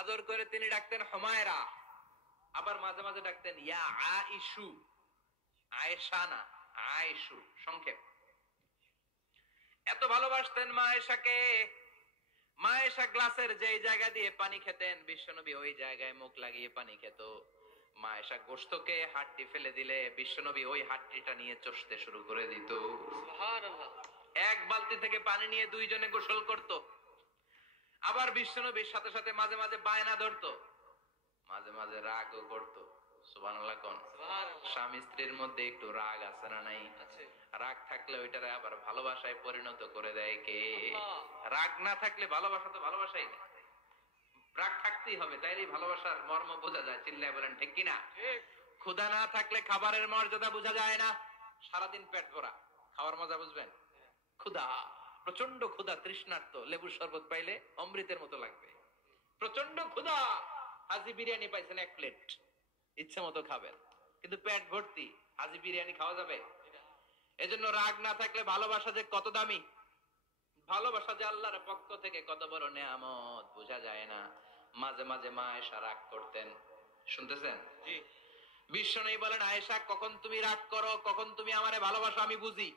আদর করে তিনি ডাকতেন হুমায়রা, আবার মাঝে মাঝে ডাকতেন ইয়া আইশু, আয়েশা না, আয়েশু সংক্ষেপ। এত ভালোবাসতেন মা আয়েশাকে। মা আয়েশা গ্লাসের যে জায়গা দিয়ে পানি খেতেন, বিশ্বনবী ওই জায়গায় মুখ লাগিয়ে পানি খেত। মা আয়েশা গোশতকে হাড্ডি ফেলে দিলে বিশ্বনবী ওই হাড্ডিটা নিয়ে চষতে শুরু করে দিত। সুবহানাল্লাহ। এক বালতি থেকে পানি নিয়ে দুইজনে গোসল করত। আবার বিশ্বনবীর সাথে সাথে মাঝে মাঝে বায়না ধরতো, মাঝে মাঝে রাগও করতো। সুবহানাল্লাহ কোন? স্বামী স্ত্রীর মধ্যে একটু রাগ আছে না নাই? রাগ থাকলে ওইটারে আবার ভালোবাসায় পরিণত করে দেয় কে? রাগ না থাকলে ভালোবাসা তো ভালোবাসাই না। রাগ থাকতেই হবে, তাইলেই ভালোবাসার মর্ম বোঝা যায়। চিল্লায় বলেন ঠিক কিনা? ক্ষুধা না থাকলে খাবারের মর্যাদা বোঝা যায় না। সারাদিন পেট ভরা, খাওয়ার মজা বুঝবেন? ক্ষুধা, প্রচন্ড ক্ষুধা, তৃষ্ণার্ত, লেবুর শরবত পাইলে অমৃতের মতো লাগবে। প্রচন্ড ক্ষুধা, হাজি বিরিয়ানি পাইছেন এক প্লেট, ইচ্ছে মতো খাবেন, কিন্তু পেট ভর্তি, হাজি বিরিয়ানি খাওয়া যাবে? এজন্য রাগ না থাকলে ভালোবাসা যে কত দামি, ভালোবাসা যে আল্লাহর পক্ষ থেকে কত বড় নেয়ামত বোঝা যায় না। মাঝে মাঝে মা আয়েশা রাগ করতেন, শুনতেছেন? জি। বিশ্ব নেই বলেন, আয়েশা কখন তুমি রাগ করো, কখন তুমি আমারে ভালোবাসো আমি বুঝি।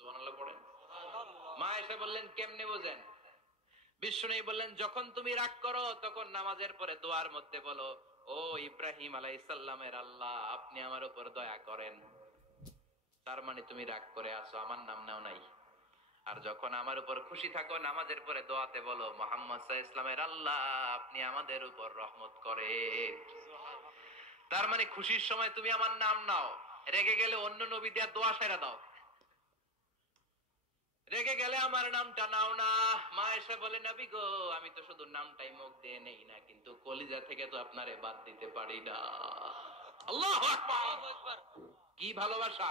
সুবহানাল্লাহ পড়েন। মা আয়েশা বললেন কেমনে বোঝেন? বিশ্ব নেই বললেন যখন তুমি রাগ করো তখন নামাজের পরে দোয়ার মধ্যে বলো, ও ইব্রাহিম আলাইহিস সালামের আল্লাহ আপনি আমার উপর দয়া করেন। তার মানে তুমি রাগ করে আছো, আমার নাম নাও নাই। আর যখন আমার উপর খুশি থাকো নামাজের পরে দোয়াতে বলো, মুহাম্মদ সাল্লাল্লাহু আলাইহি ওয়াসাল্লামের আল্লাহ আপনি আমাদের উপর রহমত করেন। তার মানে খুশির সময় তুমি আমার নাম নাও, রেগে গেলে অন্য নবী দেওয়ার দোয়া সেরা দাও, রেগে গেলে আমার নামটা নাও না। মা এসে বলে, নবী গো আমি তো শুধু নামটাই মুখ দিয়ে নেই না, কিন্তু কলিজা থেকে তো আপনারে বাদ দিতে পারি না। আল্লাহু আকবার। কি ভালোবাসা!